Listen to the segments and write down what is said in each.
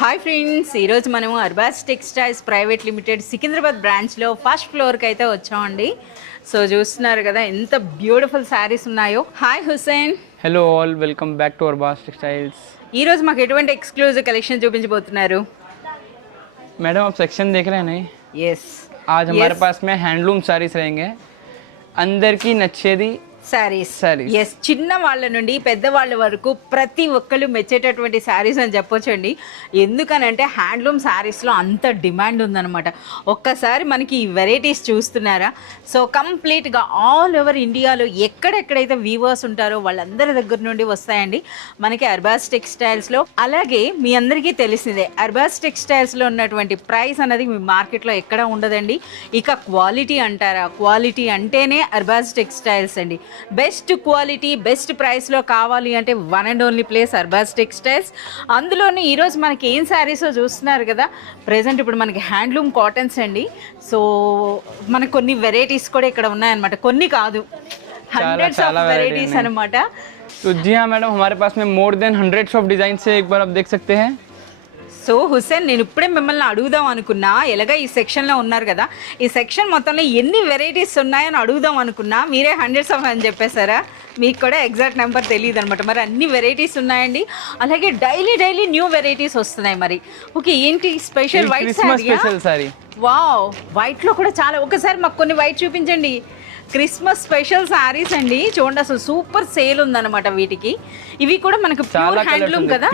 Hi friends, ఈరోజు మనము Arbaz textiles private limited Secunderabad బ్రాంచ్లో ఫస్ట్ ఫ్లోర్కి అయితే వచ్చామండి. సో చూస్తున్నారు కదా ఎంత బ్యూటిఫుల్ శారీస్ ఉన్నాయో. Hi Hussain. Hello all, welcome back to Arbaaz textiles. ఈరోజు మాకు ఎటువంటి ఎక్స్క్లూజివ్ కలెక్షన్ చూపించబోతున్నారు? मैडम आप सेक्शन देख रहे हैं नहीं? ఎస్, आज हमारे पास में हैंडलूम साड़ीज रहेंगे. अंदर की नच्छेदी శారీస్. Sarees. ఎస్, చిన్న వాళ్ళ నుండి పెద్దవాళ్ళ వరకు ప్రతి ఒక్కళ్ళు మెచ్చేటటువంటి శారీస్ అని చెప్పొచ్చండి. ఎందుకనంటే హ్యాండ్లూమ్ శారీస్లో అంత డిమాండ్ ఉందన్నమాట. ఒక్కసారి మనకి ఈ వెరైటీస్ చూస్తున్నారా? సో కంప్లీట్గా ఆల్ ఓవర్ ఇండియాలో ఎక్కడెక్కడైతే వీవర్స్ ఉంటారో వాళ్ళందరి దగ్గర నుండి వస్తాయండి మనకి అర్బాస్ టెక్స్టైల్స్లో. అలాగే మీ అందరికీ తెలిసిందే, అర్బాస్ టెక్స్టైల్స్లో ఉన్నటువంటి ప్రైస్ అనేది మీ మార్కెట్లో ఎక్కడ ఉండదండి. ఇక క్వాలిటీ అంటారా, క్వాలిటీ అంటేనే అర్బాస్ టెక్స్టైల్స్ అండి. బెస్ట్ క్వాలిటీ బెస్ట్ ప్రైస్లో కావాలి అంటే one and only place Arbaz textiles. అందులోనే ఈరోజు మనకి ఏం శారీస్ చూస్తున్నారు కదా, ప్రజెంట్ ఇప్పుడు మనకి హ్యాండ్లూమ్ కాటన్స్ అండి. సో మనకు కొన్ని వెరైటీస్ కూడా ఇక్కడ ఉన్నాయన్నమాట, కొన్ని కాదు హండ్రెడ్స్ ఆఫ్ వెరైటీస్ అనమాట. तो जी हाँ मैडम, हमारे पास में more than hundreds of design से एक बार आप देख सकते हैं. సో హుసేన్, నేను ఇప్పుడే మిమ్మల్ని అడుగుదాం అనుకున్నా, ఎలాగ ఈ సెక్షన్లో ఉన్నారు కదా, ఈ సెక్షన్ మొత్తంలో ఎన్ని వెరైటీస్ ఉన్నాయని అడుగుదాం అనుకున్నా, మీరే హండ్రెడ్స్ ఆఫ్ అని చెప్పేశారా? మీకు కూడా ఎగ్జాక్ట్ నెంబర్ తెలియదు అనమాట. మరి అన్ని వెరైటీస్ ఉన్నాయండి, అలాగే డైలీ న్యూ వెరైటీస్ వస్తున్నాయి. మరి ఓకే, ఏంటి స్పెషల్? White sorry. వావ్, వైట్లో కూడా చాలా. ఒకసారి మాకు కొన్ని వైట్ చూపించండి. క్రిస్మస్ స్పెషల్ శారీస్ అండి, చూడండి అసలు సూపర్ సేల్ ఉందన్నమాట వీటికి. ఇవి కూడా మనకు ప్యూర్ హ్యాండ్లూమ్ కదా,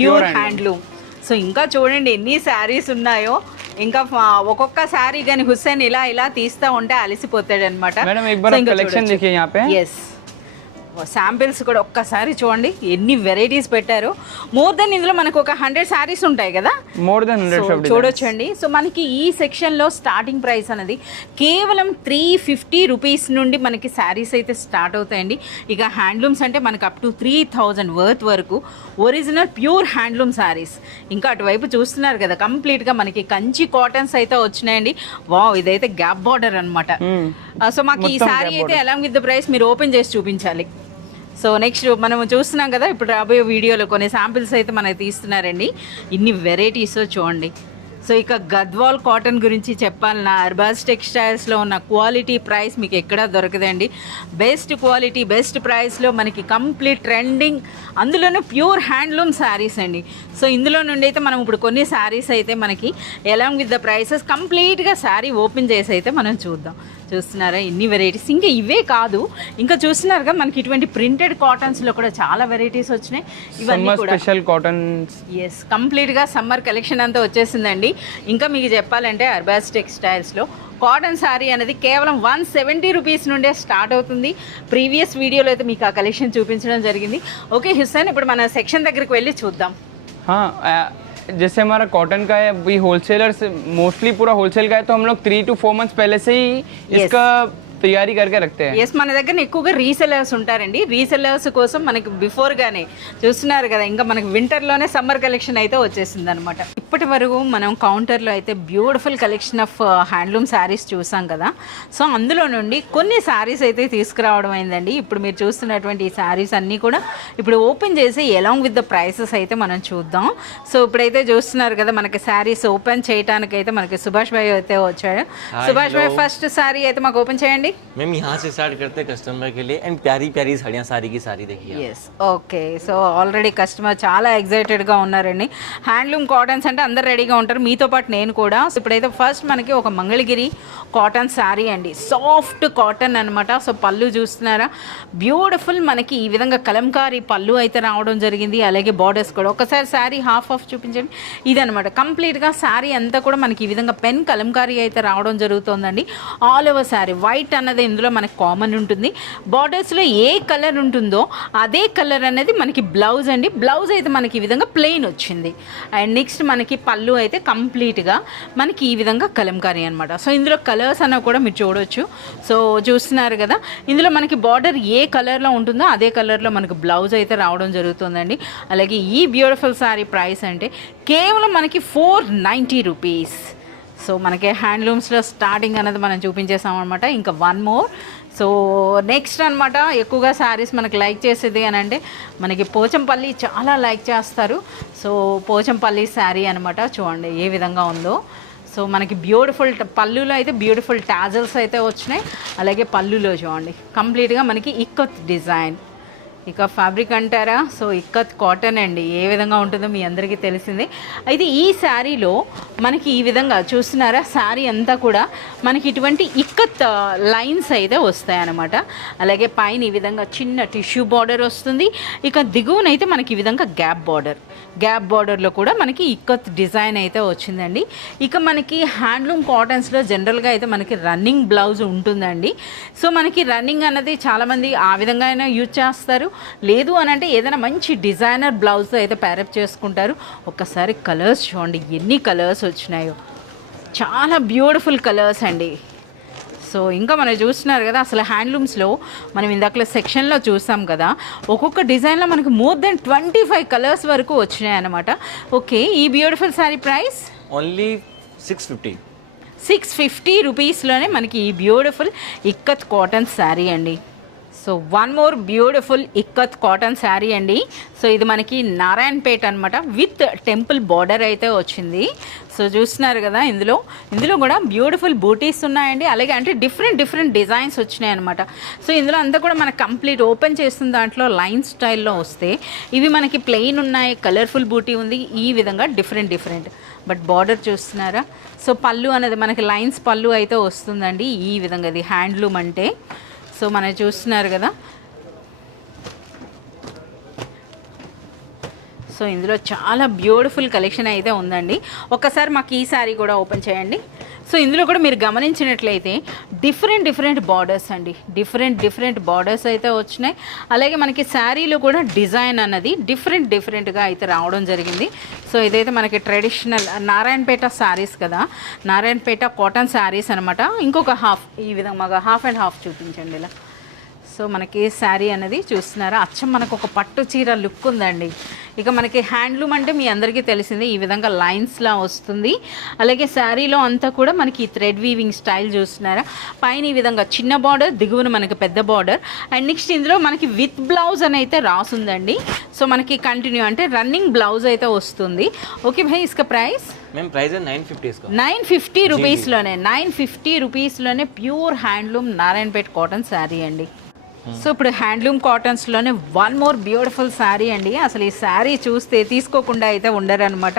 ప్యూర్ హ్యాండ్లూమ్. సో ఇంకా చూడండి ఎన్ని శారీస్ ఉన్నాయో. ఇంకా ఒక్కొక్క శారీ కానీ హుస్సేన్ ఇలా తీస్తా ఉంటే అలసిపోతాడు అనమాట. ఎస్, శాంపిల్స్ కూడా ఒక్కసారి చూడండి ఎన్ని వెరైటీస్ పెట్టారు. మోర్ దెన్ ఇందులో మనకు ఒక 100 శారీస్ ఉంటాయి కదా, మోర్ దెన్ 100 చూడొచ్చండి. సో మనకి ఈ సెక్షన్లో స్టార్టింగ్ ప్రైస్ అనేది కేవలం 350 రూపీస్ నుండి మనకి శారీస్ అయితే స్టార్ట్ అవుతాయండి. ఇక హ్యాండ్లూమ్స్ అంటే మనకి అప్ టు 3000 వర్త్ వరకు ఒరిజినల్ ప్యూర్ హ్యాండ్లూమ్ శారీస్. ఇంకా అటువైపు చూస్తున్నారు కదా, కంప్లీట్గా మనకి కంచి కాటన్స్ అయితే వచ్చినాయండి. వావ్, ఇదైతే గ్యాప్ బార్డర్ అనమాట. సో మాకు ఈ శారీ అయితే అలాంగ్ విత్ ద ప్రైస్ మీరు ఓపెన్ చేసి చూపించాలి. సో నెక్స్ట్ మనం చూస్తున్నాం కదా, ఇప్పుడు రాబోయే వీడియోలో కొన్ని శాంపిల్స్ అయితే మనకి తీస్తున్నారండి. ఇన్ని వెరైటీస్ చూడండి. సో ఇక గద్వాల్ కాటన్ గురించి చెప్పాలన్నా, అర్బాస్ టెక్స్టైల్స్లో ఉన్న క్వాలిటీ ప్రైస్ మీకు ఎక్కడా దొరకదండి. బెస్ట్ క్వాలిటీ బెస్ట్ ప్రైస్లో మనకి కంప్లీట్ ట్రెండింగ్, అందులోనే ప్యూర్ హ్యాండ్లూమ్ శారీస్ అండి. సో ఇందులో నుండి అయితే మనం ఇప్పుడు కొన్ని శారీస్ అయితే మనకి ఎలాంగ్ విత్ ద ప్రైసెస్ కంప్లీట్గా శారీ ఓపెన్ చేసి అయితే మనం చూద్దాం. చూస్తున్నారా ఇన్ని వెరైటీస్? ఇంకా ఇవే కాదు, ఇంకా చూస్తున్నారుగా మనకి ఇటువంటి ప్రింటెడ్ కాటన్స్లో కూడా చాలా వెరైటీస్ వచ్చినాయి. ఇవన్నీ కూడా స్పెషల్ కాటన్స్. ఎస్, కంప్లీట్గా సమ్మర్ కలెక్షన్ అంతా వచ్చేసిందండి. ఇంకా మీకు చెప్పాలంటే అర్బాస్ టెక్స్టైల్స్లో కాటన్ శారీ అనేది కేవలం 170 రూపీస్ నుండే స్టార్ట్ అవుతుంది. ప్రీవియస్ వీడియోలో అయితే మీకు ఆ కలెక్షన్ చూపించడం జరిగింది. ఓకే హుస్సేన్, ఇప్పుడు మన సెక్షన్ దగ్గరికి వెళ్ళి చూద్దాం. जैसे हमारा कॉटन का है, वही होलसेलर्स मोस्टली पूरा होलसेल का है, तो हम लोग 3 to 4 months पहले से ही इसका తయారీ करके रखते हैं. ఎస్, మన దగ్గర ఎక్కువగా రీసెలర్స్ ఉంటారండి. రీసెలర్స్ కోసం మనకి బిఫోర్గానే చూస్తున్నారు కదా, ఇంకా మనకి వింటర్లోనే సమ్మర్ కలెక్షన్ అయితే వచ్చేసింది అనమాట. ఇప్పటి వరకు మనం కౌంటర్లో అయితే beautiful collection of handloom saris చూసాం కదా. సో అందులో నుండి కొన్ని శారీస్ అయితే తీసుకురావడం అయిందండి. ఇప్పుడు మీరు చూస్తున్నటువంటి ఈ శారీస్ అన్నీ కూడా ఇప్పుడు ఓపెన్ చేసి ఎలాంగ్ విత్ ద ప్రైసెస్ అయితే మనం చూద్దాం. సో ఇప్పుడైతే చూస్తున్నారు కదా, మనకి శారీస్ ఓపెన్ చేయడానికి అయితే మనకి సుభాష్ భాయ్ అయితే వచ్చాడు. సుభాష్ భాయ్, ఫస్ట్ శారీ అయితే మాకు ఓపెన్ చేయండి. मैम यहाँ से स्टार्ट करते हैं कस्टमर के लिए. एंड प्यारी प्यारी साड़ियाँ सारी की सारी देखिए. Yes, okay. So already customer చాలా ఎగ్జైటెడ్గా ఉన్నారండి. హ్యాండ్లూమ్ కాటన్స్ అంటే అందరు రెడీగా ఉంటారు, మీతో పాటు నేను కూడా. ఇప్పుడైతే ఫస్ట్ మనకి ఒక మంగళగిరి కాటన్ శారీ అండి, సాఫ్ట్ కాటన్ అనమాట. సో పళ్ళు చూస్తున్నారా, బ్యూటిఫుల్ మనకి ఈ విధంగా కలంకారీ పళ్ళు అయితే రావడం జరిగింది. అలాగే బార్డర్స్ కూడా. ఒకసారి శారీ హాఫ్ చూపించండి. ఇదనమాట కంప్లీట్గా శారీ అంతా కూడా మనకి ఈ విధంగా పెన్ కలంకారీ అయితే రావడం జరుగుతుందండి. ఆల్ ఓవర్ శారీ వైట్ అన్నది ఇందులో మనకి కామన్ ఉంటుంది. బార్డర్స్లో ఏ కలర్ ఉంటుందో అదే కలర్ అనేది మనకి బ్లౌజ్ అండి. బ్లౌజ్ అయితే మనకి ఈ విధంగా ప్లెయిన్ వచ్చింది. అండ్ నెక్స్ట్ మనకి పళ్ళు అయితే కంప్లీట్గా మనకి ఈ విధంగా కలంకారీ అనమాట. సో ఇందులో కలర్స్ అన్న కూడా మీరు చూడవచ్చు. సో చూస్తున్నారు కదా, ఇందులో మనకి బార్డర్ ఏ కలర్లో ఉంటుందో అదే కలర్లో మనకి బ్లౌజ్ అయితే రావడం జరుగుతుందండి. అలాగే ఈ బ్యూటిఫుల్ శారీ ప్రైస్ అంటే కేవలం మనకి 490 రూపీస్. సో మనకి హ్యాండ్లూమ్స్లో స్టార్టింగ్ అనేది మనం చూపించేసాం అనమాట. ఇంకా వన్ మోర్. సో నెక్స్ట్ అనమాట ఎక్కువగా శారీస్ మనకి లైక్ చేసేది అని అంటే మనకి పోచంపల్లి చాలా లైక్ చేస్తారు. సో పోచంపల్లి శారీ అనమాట, చూడండి ఏ విధంగా ఉందో. సో మనకి బ్యూటిఫుల్ పళ్ళులో అయితే బ్యూటిఫుల్ టాజల్స్ అయితే వచ్చినాయి. అలాగే పళ్ళులో చూడండి కంప్లీట్గా మనకి ఇక్కత్ డిజైన్. ఇక ఫ్యాబ్రిక్ అంటారా, సో ఇక్కత్ కాటన్ అండి, ఏ విధంగా ఉంటుందో మీ అందరికీ తెలిసిందే. అయితే ఈ శారీలో మనకి ఈ విధంగా చూస్తున్నారా, శారీ అంతా కూడా మనకి ఇటువంటి ఇక్కత్ లైన్స్ అయితే వస్తాయన్నమాట. అలాగే పైన ఈ విధంగా చిన్న టిష్యూ బార్డర్ వస్తుంది. ఇక దిగువనైతే మనకి ఈ విధంగా గ్యాప్ బార్డర్లో కూడా మనకి ఇక్కత్ డిజైన్ అయితే వచ్చిందండి. ఇక మనకి హ్యాండ్లూమ్ కాటన్స్లో జనరల్గా అయితే మనకి రన్నింగ్ బ్లౌజ్ ఉంటుందండి. సో మనకి రన్నింగ్ అన్నది చాలామంది ఆ విధంగా అయినా యూజ్ చేస్తారు, లేదు అని అంటే ఏదైనా మంచి డిజైనర్ బ్లౌజ్తో అయితే ప్యారప్ చేసుకుంటారు. ఒక్కసారి కలర్స్ చూడండి ఎన్ని కలర్స్ వచ్చినాయో, చాలా బ్యూటిఫుల్ కలర్స్ అండి. సో ఇంకా మనం చూస్తున్నారు కదా, అసలు హ్యాండ్లూమ్స్లో మనం ఇందాకలో సెక్షన్లో చూసాం కదా, ఒక్కొక్క డిజైన్లో మనకి మోర్ దెన్ 25 కలర్స్ వరకు వచ్చినాయి అన్నమాట. ఓకే, ఈ బ్యూటిఫుల్ శారీ ప్రైస్ ఓన్లీ 650. 650 రూపీస్లోనే మనకి ఈ బ్యూటిఫుల్ ఇక్కత్ కాటన్ శారీ అండి. So one more beautiful ikat cotton sari అండి. సో ఇది మనకి నారాయణపేట అనమాట, విత్ టెంపుల్ బార్డర్ అయితే వచ్చింది. సో చూస్తున్నారు కదా, ఇందులో కూడా బ్యూటిఫుల్ బూటీస్ ఉన్నాయండి. అలాగే అంటే డిఫరెంట్ డిజైన్స్ వచ్చినాయి అనమాట. సో ఇందులో అంతా కూడా మనకు కంప్లీట్ ఓపెన్ చేస్తున్న దాంట్లో లైన్ స్టైల్లో వస్తే, ఇవి మనకి ప్లెయిన్ ఉన్నాయి, కలర్ఫుల్ బూటీ ఉంది, ఈ విధంగా డిఫరెంట్. బట్ బార్డర్ చూస్తున్నారా, సో పళ్ళు అనేది మనకి లైన్స్ పళ్ళు అయితే వస్తుందండి ఈ విధంగా. ఇది హ్యాండ్లూమ్ అంటే. సో మనం చూస్తున్నారు కదా, సో ఇందులో చాలా బ్యూటిఫుల్ కలెక్షన్ అయితే ఉందండి. ఒక్కసారి మాకు ఈ శారీ కూడా ఓపెన్ చేయండి. సో ఇందులో కూడా మీరు గమనించినట్లయితే డిఫరెంట్ బార్డర్స్ అండి, డిఫరెంట్ బార్డర్స్ అయితే వచ్చినాయి. అలాగే మనకి శారీలో కూడా డిజైన్ అన్నది డిఫరెంట్గా అయితే రావడం జరిగింది. సో ఇదైతే మనకి ట్రెడిషనల్ నారాయణపేట శారీస్ కదా, నారాయణపేట కాటన్ శారీస్ అనమాట. ఇంకొక హాఫ్ ఈ విధంగా మాకు హాఫ్ అండ్ హాఫ్ చూపించండి ఇలా. సో మనకి శారీ అనేది చూస్తున్నారా, అచ్చం మనకు ఒక పట్టు చీర లుక్ ఉందండి. ఇక మనకి హ్యాండ్లూమ్ అంటే మీ అందరికీ తెలిసిందే, ఈ విధంగా లైన్స్లా వస్తుంది. అలాగే శారీలో అంతా కూడా మనకి థ్రెడ్ వీవింగ్ స్టైల్ చూస్తున్నారా, పైన ఈ విధంగా చిన్న బార్డర్, దిగువన మనకి పెద్ద బార్డర్. అండ్ నెక్స్ట్ ఇందులో మనకి విత్ బ్లౌజ్ అని అయితే రాసుందండి. సో మనకి కంటిన్యూ అంటే రన్నింగ్ బ్లౌజ్ అయితే వస్తుంది. ఓకే భాయ్, ఇసుక ప్రైస్ मैम प्राइस है 950 इसका. 950 రూపీస్లోనే 950 రూపీస్లోనే pure handloom Narayanpet cotton sari అండి. సో ఇప్పుడు హ్యాండ్లూమ్ కాటన్స్లోనే వన్ మోర్ బ్యూటిఫుల్ శారీ అండి. అసలు ఈ శారీ చూస్తే తీసుకోకుండా అయితే ఉండరు అనమాట.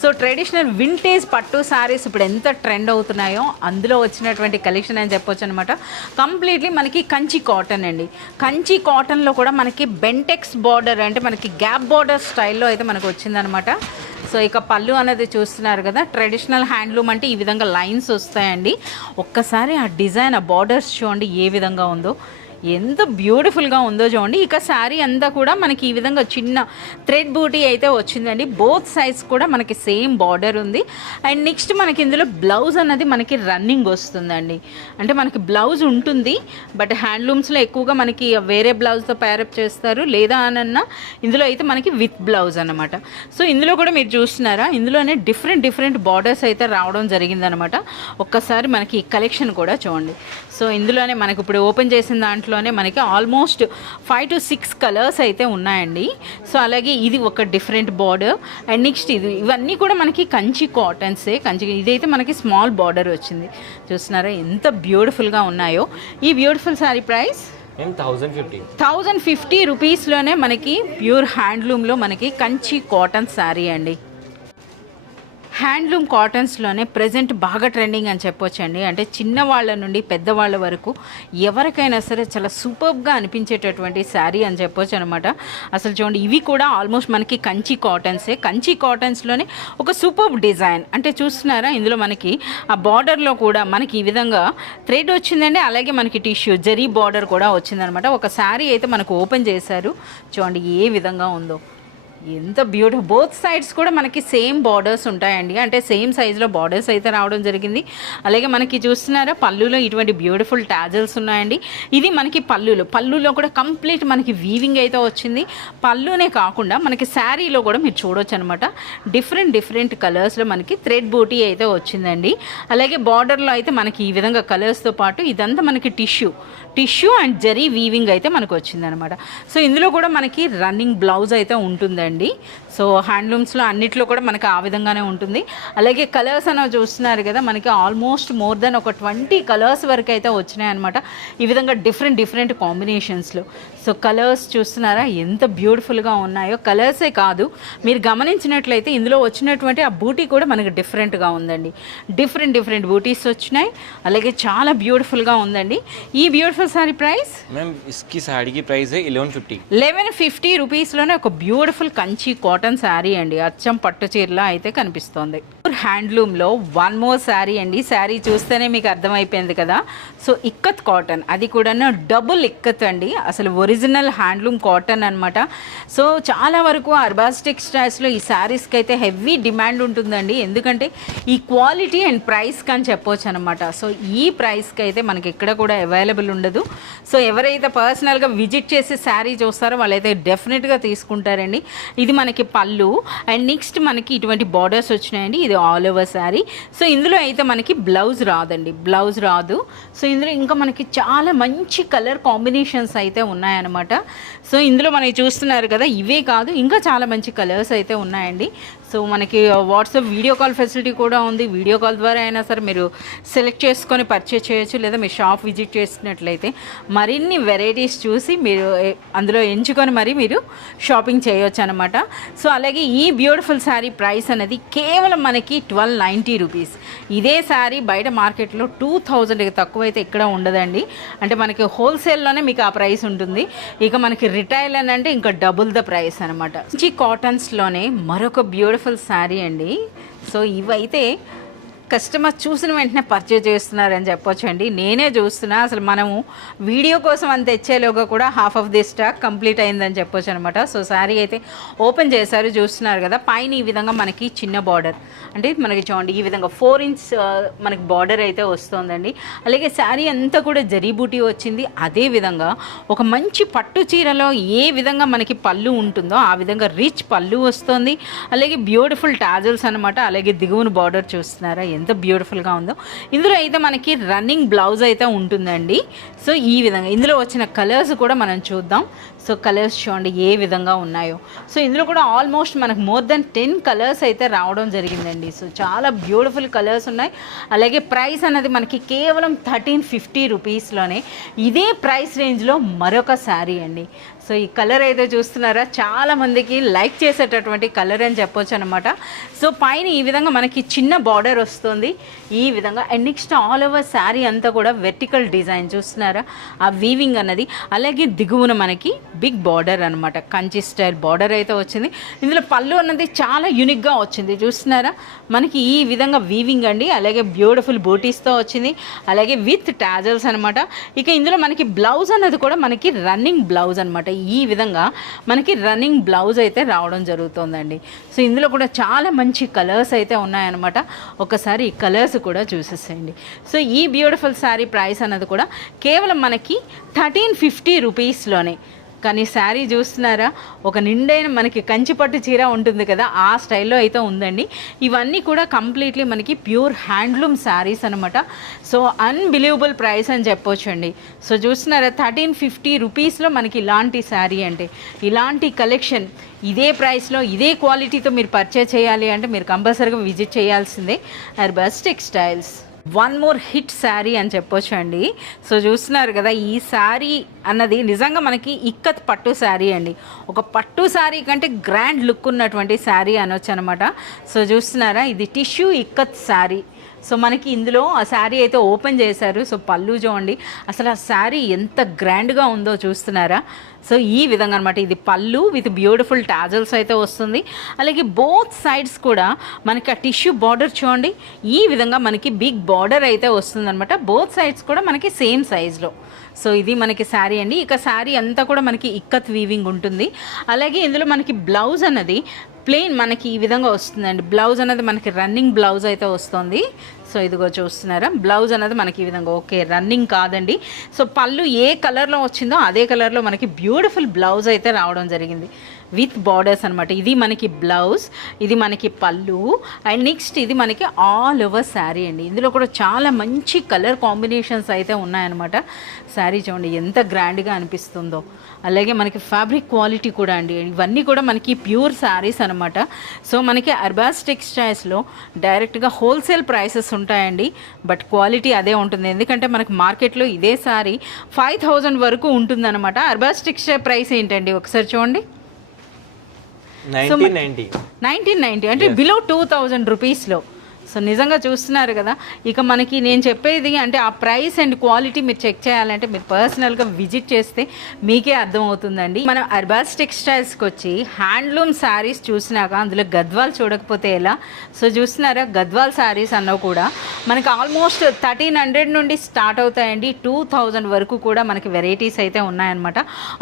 సో ట్రెడిషనల్ వింటేజ్ పట్టు శారీస్ ఇప్పుడు ఎంత ట్రెండ్ అవుతున్నాయో అందులో వచ్చినటువంటి కలెక్షన్ అని చెప్పొచ్చు అనమాట. కంప్లీట్లీ మనకి కంచి కాటన్ అండి. కంచి కాటన్లో కూడా మనకి బెంటెక్స్ బార్డర్ అంటే మనకి గ్యాప్ బార్డర్ స్టైల్లో అయితే మనకు వచ్చిందనమాట. సో ఇక పళ్ళు అనేది చూస్తున్నారు కదా, ట్రెడిషనల్ హ్యాండ్లూమ్ అంటే ఈ విధంగా లైన్స్ వస్తాయండి. ఒక్కసారి ఆ డిజైన్, ఆ బార్డర్స్ చూడండి ఏ విధంగా ఉందో, ఎంత బ్యూటిఫుల్గా ఉందో చూడండి. ఇక శారీ అంతా కూడా మనకి ఈ విధంగా చిన్న థ్రెడ్ బూటీ అయితే వచ్చిందండి. బోత్ సైడ్స్ కూడా మనకి సేమ్ బార్డర్ ఉంది. అండ్ నెక్స్ట్ మనకి ఇందులో బ్లౌజ్ అన్నది మనకి రన్నింగ్ వస్తుందండి. అంటే మనకి బ్లౌజ్ ఉంటుంది, బట్ హ్యాండ్లూమ్స్లో ఎక్కువగా మనకి వేరే బ్లౌజ్తో ప్యారప్ చేస్తారు, లేదా అనన్నా ఇందులో అయితే మనకి విత్ బ్లౌజ్ అన్నమాట. సో ఇందులో కూడా మీరు చూస్తున్నారా, ఇందులోనే డిఫరెంట్ బార్డర్స్ అయితే రావడం జరిగిందనమాట. ఒక్కసారి మనకి ఈ కలెక్షన్ కూడా చూడండి. సో ఇందులోనే మనకి ఇప్పుడు ఓపెన్ చేసిన దాంట్లోనే మనకి ఆల్మోస్ట్ 5 to 6 కలర్స్ అయితే ఉన్నాయండి. సో అలాగే ఇది ఒక డిఫరెంట్ బార్డర్. అండ్ నెక్స్ట్ ఇవన్నీ కూడా మనకి కంచి కాటన్సే. ఇదైతే మనకి స్మాల్ బార్డర్ వచ్చింది. చూస్తున్నారా ఎంత బ్యూటిఫుల్గా ఉన్నాయో. ఈ బ్యూటిఫుల్ శారీ ప్రైస్ 1050 రూపీస్లోనే మనకి ప్యూర్ హ్యాండ్లూమ్లో మనకి కంచి కాటన్ శారీ అండి. హ్యాండ్లూమ్ కాటన్స్లోనే ప్రజెంట్ బాగా ట్రెండింగ్ అని చెప్పొచ్చండి. అంటే చిన్నవాళ్ళ నుండి పెద్దవాళ్ళ వరకు ఎవరికైనా సరే చాలా సూపర్గా అనిపించేటటువంటి శారీ అని చెప్పొచ్చు అనమాట. అసలు చూడండి, ఇవి కూడా ఆల్మోస్ట్ మనకి కంచి కాటన్సే. కంచి కాటన్స్లోనే ఒక సూపర్ డిజైన్ అంటే చూస్తున్నారా, ఇందులో మనకి ఆ బార్డర్లో కూడా మనకి ఈ విధంగా థ్రెడ్ వచ్చిందండి. అలాగే మనకి టిష్యూ జరీ బార్డర్ కూడా వచ్చిందనమాట. ఒక శారీ అయితే మనకు ఓపెన్ చేశారు, చూడండి ఏ విధంగా ఉందో, ఎంత బ్యూటిఫుల్. బోత్ సైడ్స్ కూడా మనకి సేమ్ బార్డర్స్ ఉంటాయండి, అంటే సేమ్ సైజులో బార్డర్స్ అయితే రావడం జరిగింది. అలాగే మనకి చూస్తున్నారా, పళ్ళులో ఇటువంటి బ్యూటిఫుల్ టాజల్స్ ఉన్నాయండి. ఇది మనకి పళ్ళులో కూడా కంప్లీట్ మనకి వీవింగ్ అయితే వచ్చింది. పళ్ళునే కాకుండా మనకి శారీలో కూడా మీరు చూడొచ్చు అనమాట. డిఫరెంట్ కలర్స్లో మనకి థ్రెడ్ బూటీ అయితే వచ్చిందండి. అలాగే బార్డర్లో అయితే మనకి ఈ విధంగా కలర్స్తో పాటు ఇదంతా మనకి టిష్యూ అండ్ జరీ వీవింగ్ అయితే మనకు వచ్చిందనమాట. సో ఇందులో కూడా మనకి రన్నింగ్ బ్లౌజ్ అయితే ఉంటుందండి. సో హ్యాండ్లూమ్స్లో అన్నిట్లో కూడా మనకి ఆ విధంగానే ఉంటుంది. అలాగే కలర్స్ అనేవి చూస్తున్నారు కదా, మనకి ఆల్మోస్ట్ మోర్ దెన్ ఒక 20 కలర్స్ వరకు అయితే వచ్చినాయి అనమాట. ఈ విధంగా డిఫరెంట్ కాంబినేషన్స్లో. సో కలర్స్ చూస్తున్నారా ఎంత బ్యూటిఫుల్గా ఉన్నాయో. కలర్సే కాదు, మీరు గమనించినట్లయితే ఇందులో వచ్చినటువంటి ఆ బూటీ కూడా మనకి డిఫరెంట్గా ఉందండి. డిఫరెంట్ బూటీస్ వచ్చినాయి. అలాగే చాలా బ్యూటిఫుల్గా ఉందండి. ఈ బ్యూటిఫుల్ సారీ ప్రైస్ मैम इसकी साड़ी की प्राइस है 1150. 1150 రూపీస్లోనే ఒక బ్యూటిఫుల్ కంచి కాటన్ శారీ అండి. అచ్చం పట్టు చీరలా అయితే కనిపిస్తోంది. హ్యాండ్లూమ్లో వన్ మోర్ శారీ అండి. శారీ చూస్తేనే మీకు అర్థమైపోయింది కదా. సో ఇక్కత్ కాటన్, అది కూడా డబుల్ ఇక్కత్ అండి. అసలు ఒరిజినల్ హ్యాండ్లూమ్ కాటన్ అనమాట. సో చాలా వరకు అర్బాస్ టెక్స్టైల్స్లో ఈ శారీస్కి అయితే హెవీ డిమాండ్ ఉంటుందండి. ఎందుకంటే ఈ క్వాలిటీ అండ్ ప్రైస్కి అని చెప్పొచ్చు అనమాట. సో ఈ ప్రైస్కి అయితే మనకి ఎక్కడ కూడా అవైలబుల్ ఉండదు. సో ఎవరైతే పర్సనల్గా విజిట్ చేసి శారీ చూస్తారో వాళ్ళైతే డెఫినెట్గా తీసుకుంటారండి. ఇది మనకి పళ్ళు అండ్ నెక్స్ట్ మనకి ఇటువంటి బార్డర్స్ వచ్చినాయండి. ఇది ఆల్ ఓవర్ శారీ. సో ఇందులో అయితే మనకి బ్లౌజ్ రాదండి, బ్లౌజ్ రాదు. సో ఇందులో ఇంకా మనకి చాలా మంచి కలర్ కాంబినేషన్స్ అయితే ఉన్నాయన్నమాట. సో ఇందులో మనకి చూస్తున్నారు కదా, ఇవే కాదు ఇంకా చాలా మంచి కలర్స్ అయితే ఉన్నాయండి. సో మనకి వాట్సాప్ వీడియో కాల్ ఫెసిలిటీ కూడా ఉంది. వీడియో కాల్ ద్వారా అయినా సరే మీరు సెలెక్ట్ చేసుకొని పర్చేస్ చేయొచ్చు. లేదా మీరు షాప్ విజిట్ చేసినట్లయితే మరిన్ని వెరైటీస్ చూసి మీరు అందులో ఎంచుకొని మరి మీరు షాపింగ్ చేయొచ్చు అనమాట. సో అలాగే ఈ బ్యూటిఫుల్ శారీ ప్రైస్ అనేది కేవలం మనకి 1290 రూపీస్. ఇదే శారీ బయట మార్కెట్లో 2000కి తక్కువ అయితే ఇక్కడ ఉండదండి. అంటే మనకి హోల్సేల్లోనే మీకు ఆ ప్రైస్ ఉంటుంది. ఇక మనకి రిటైల్ అని అంటే ఇంకా డబుల్ ద ప్రైస్ అనమాట. ఈ కాటన్స్లోనే మరొక బ్యూటిఫుల్ శారీ అండి. సో ఇవైతే కస్టమర్ చూసిన వెంటనే పర్చేజ్ చేస్తున్నారని చెప్పొచ్చు అండి. నేనే చూస్తున్నా, అసలు మనము వీడియో కోసం అంత తెచ్చేలోగా కూడా half of the stock complete అయిందని చెప్పొచ్చు అనమాట. సో శారీ అయితే ఓపెన్ చేశారు, చూస్తున్నారు కదా. పైన ఈ విధంగా మనకి చిన్న బార్డర్, అంటే మనకి చూడండి ఈ విధంగా 4 ఇంచ్ మనకి బార్డర్ అయితే వస్తుందండి. అలాగే శారీ అంతా కూడా జరీ బూటీ వచ్చింది. అదే విధంగా ఒక మంచి పట్టు చీరలో ఏ విధంగా మనకి పళ్ళు ఉంటుందో ఆ విధంగా రిచ్ పళ్ళు వస్తుంది. అలాగే బ్యూటిఫుల్ టాజల్స్ అనమాట. అలాగే దిగువన బార్డర్ చూస్తున్నారా ఎంత బ్యూటిఫుల్గా ఉందో. ఇందులో అయితే మనకి రన్నింగ్ బ్లౌజ్ అయితే ఉంటుందండి. సో ఈ విధంగా ఇందులో వచ్చిన కలర్స్ కూడా మనం చూద్దాం. సో కలర్స్ చూడండి ఏ విధంగా ఉన్నాయో. సో ఇందులో కూడా ఆల్మోస్ట్ మనకు మోర్ దెన్ 10 కలర్స్ అయితే రావడం జరిగిందండి. సో చాలా బ్యూటిఫుల్ కలర్స్ ఉన్నాయి. అలాగే ప్రైస్ అనేది మనకి కేవలం 1350 రూపీస్లోనే ఇదే ప్రైస్ రేంజ్లో మరొక శారీ అండి. సో ఈ కలర్ అయితే చూస్తున్నారా, చాలామందికి లైక్ చేసేటటువంటి కలర్ అని చెప్పొచ్చు అనమాట. సో పైన ఈ విధంగా మనకి చిన్న బార్డర్ వస్తుంది ఈ విధంగా. And next all over sari అంతా కూడా వెర్టికల్ డిజైన్ చూస్తున్నారా, ఆ వీవింగ్ అన్నది. అలాగే దిగువన మనకి బిగ్ బార్డర్ అనమాట, కంచి స్టైల్ బార్డర్ అయితే వచ్చింది. ఇందులో పళ్ళు అన్నది చాలా యూనిక్గా వచ్చింది చూస్తున్నారా, మనకి ఈ విధంగా వీవింగ్ అండి. అలాగే బ్యూటిఫుల్ బూటీస్తో వచ్చింది. అలాగే విత్ టాజల్స్ అనమాట. ఇక ఇందులో మనకి బ్లౌజ్ అన్నది కూడా మనకి రన్నింగ్ బ్లౌజ్ అనమాట. ఈ విధంగా మనకి రన్నింగ్ బ్లౌజ్ అయితే రావడం జరుగుతుందండి. సో ఇందులో కూడా చాలా మంచి కలర్స్ అయితే ఉన్నాయన్నమాట. ఒకసారి ఈ కలర్స్ కూడా చూసేసేయండి. సో ఈ బ్యూటిఫుల్ శారీ ప్రైస్ అన్నది కూడా కేవలం మనకి 1350 రూపీస్లోనే. కానీ శారీ చూస్తున్నారా, ఒక నిండైన మనకి కంచిపట్టు చీర ఉంటుంది కదా, ఆ స్టైల్లో అయితే ఉందండి. ఇవన్నీ కూడా కంప్లీట్లీ మనకి ప్యూర్ హ్యాండ్లూమ్ శారీస్ అనమాట. సో అన్బిలీవబుల్ ప్రైస్ అని చెప్పొచ్చు అండి. సో చూస్తున్నారా 1350 రూపీస్లో మనకి ఇలాంటి శారీ, అంటే ఇలాంటి కలెక్షన్ ఇదే ప్రైస్లో ఇదే క్వాలిటీతో మీరు పర్చేజ్ చేయాలి అంటే మీరు కంపల్సరీగా విజిట్ చేయాల్సిందే Arbaz textiles. One more hit sari అని చెప్పొచ్చు అండి. సో చూస్తున్నారు కదా, ఈ శారీ అన్నది నిజంగా మనకి ఇక్కత్ పట్టు శారీ అండి. ఒక పట్టు శారీ కంటే గ్రాండ్ లుక్ ఉన్నటువంటి శారీ అనొచ్చు అనమాట. సో చూస్తున్నారా, ఇది టిష్యూ ఇక్కత్ శారీ. సో మనకి ఇందులో ఆ శారీ అయితే ఓపెన్ చేశారు. సో పళ్ళు చూడండి, అసలు ఆ శారీ ఎంత గ్రాండ్గా ఉందో చూస్తున్నారా. సో ఈ విధంగా అనమాట, ఇది పళ్ళు విత్ బ్యూటిఫుల్ టాజల్స్ అయితే వస్తుంది. అలాగే బోత్ సైడ్స్ కూడా మనకి ఆ టిష్యూ బార్డర్ చూడండి, ఈ విధంగా మనకి బిగ్ బార్డర్ అయితే వస్తుందన్నమాట. బోత్ సైడ్స్ కూడా మనకి సేమ్ సైజ్లో. సో ఇది మనకి శారీ అండి. ఇక శారీ అంతా కూడా మనకి ఇక్కత్ వీవింగ్ ఉంటుంది. అలాగే ఇందులో మనకి బ్లౌజ్ అన్నది ప్లెయిన్ మనకి ఈ విధంగా వస్తుందండి. బ్లౌజ్ అనేది మనకి రన్నింగ్ బ్లౌజ్ అయితే వస్తుంది. సో ఇదిగో చూస్తున్నారా, బ్లౌజ్ అనేది మనకి ఈ విధంగా, ఓకే రన్నింగ్ కాదండి. సో పళ్ళు ఏ కలర్లో వచ్చిందో అదే కలర్లో మనకి బ్యూటిఫుల్ బ్లౌజ్ అయితే రావడం జరిగింది. విత్ బార్డర్స్ అనమాట. ఇది మనకి బ్లౌజ్, ఇది మనకి పళ్ళు, అండ్ నెక్స్ట్ ఇది మనకి ఆల్ ఓవర్ శారీ అండి. ఇందులో కూడా చాలా మంచి కలర్ కాంబినేషన్స్ అయితే ఉన్నాయన్నమాట. శారీ చూడండి ఎంత గ్రాండ్గా అనిపిస్తుందో. అలాగే మనకి ఫ్యాబ్రిక్ క్వాలిటీ కూడా అండి, ఇవన్నీ కూడా మనకి ప్యూర్ శారీస్ అనమాట. సో మనకి అర్బాస్ టెక్స్టైల్స్లో డైరెక్ట్గా హోల్సేల్ ప్రైసెస్ ఉంటాయండి, బట్ క్వాలిటీ అదే ఉంటుంది. ఎందుకంటే మనకి మార్కెట్లో ఇదే శారీ 5000 వరకు ఉంటుందన్నమాట. అర్బాస్ టెక్స్టైల్ ప్రైస్ ఏంటండి ఒకసారి చూడండి, 1990 అంటే బిలో 2000 రూపీస్లో. సో నిజంగా చూస్తున్నారు కదా. ఇక మనకి నేను చెప్పేది అంటే ఆ ప్రైస్ అండ్ క్వాలిటీ మీరు చెక్ చేయాలంటే మీరు పర్సనల్గా విజిట్ చేస్తే మీకే అర్థమవుతుందండి. మనం అర్బాస్ టెక్స్టైల్స్కి వచ్చి హ్యాండ్లూమ్ శారీస్ చూసినాక అందులో గద్వాల్ చూడకపోతే ఎలా. సో చూస్తున్నారా, గద్వాల్ శారీస్ అన్నవి కూడా మనకి ఆల్మోస్ట్ 1300 నుండి స్టార్ట్ అవుతాయండి. 2000 వరకు కూడా మనకి వెరైటీస్ అయితే ఉన్నాయన్నమాట.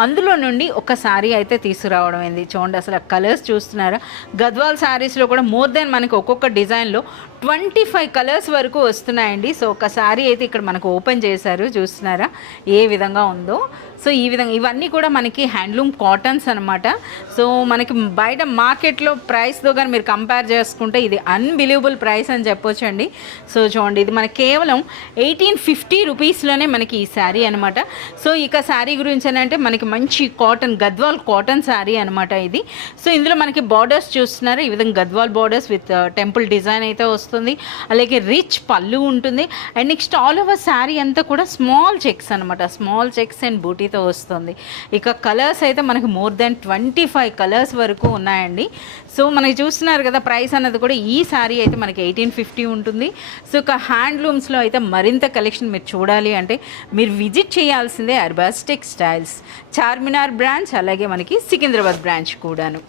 అందులో నుండి ఒక శారీ అయితే తీసుకురావడం అయింది. చూడండి అసలు కలర్స్ చూస్తున్నారా. గద్వాల్ శారీస్లో కూడా మోర్ దెన్ మనకి ఒక్కొక్క డిజైన్లో 25 కలర్స్ వరకు వస్తున్నాయండి. సో ఒక శారీ అయితే ఇక్కడ మనకు ఓపెన్ చేశారు, చూస్తున్నారా ఏ విధంగా ఉందో. సో ఈ విధంగా ఇవన్నీ కూడా మనకి హ్యాండ్లూమ్ కాటన్స్ అనమాట. సో మనకి బయట మార్కెట్లో ప్రైస్తో కానీ మీరు కంపేర్ చేసుకుంటే ఇది అన్బిలీవబుల్ ప్రైస్ అని చెప్పొచ్చు అండి. సో చూడండి ఇది మనకి కేవలం 1850 రూపీస్లోనే మనకి ఈ శారీ అనమాట. సో ఇక శారీ గురించి అంటే మనకి మంచి కాటన్ గద్వాల్ కాటన్ శారీ అనమాట ఇది. సో ఇందులో మనకి బార్డర్స్ చూస్తున్నారు, ఈ విధంగా Gadwal borders with temple design అయితే వస్తుంది. అలాగే రిచ్ పళ్ళు ఉంటుంది. And next all over sari అంతా కూడా స్మాల్ చెక్స్ అనమాట, స్మాల్ చెక్స్ అండ్ బూటీతో వస్తుంది. ఇక కలర్స్ అయితే మనకి మోర్ దెన్ 25 కలర్స్ వరకు ఉన్నాయండి. సో మనకి చూస్తున్నారు కదా ప్రైస్ అన్నది కూడా ఈ శారీ అయితే మనకి 1850 ఉంటుంది. సో ఇక హ్యాండ్లూమ్స్లో అయితే మరింత కలెక్షన్ మీరు చూడాలి అంటే మీరు విజిట్ చేయాల్సిందే అర్బాస్ టెక్స్టైల్స్ చార్మినార్ బ్రాంచ్, అలాగే మనకి సికింద్రాబాద్ బ్రాంచ్ కూడాను.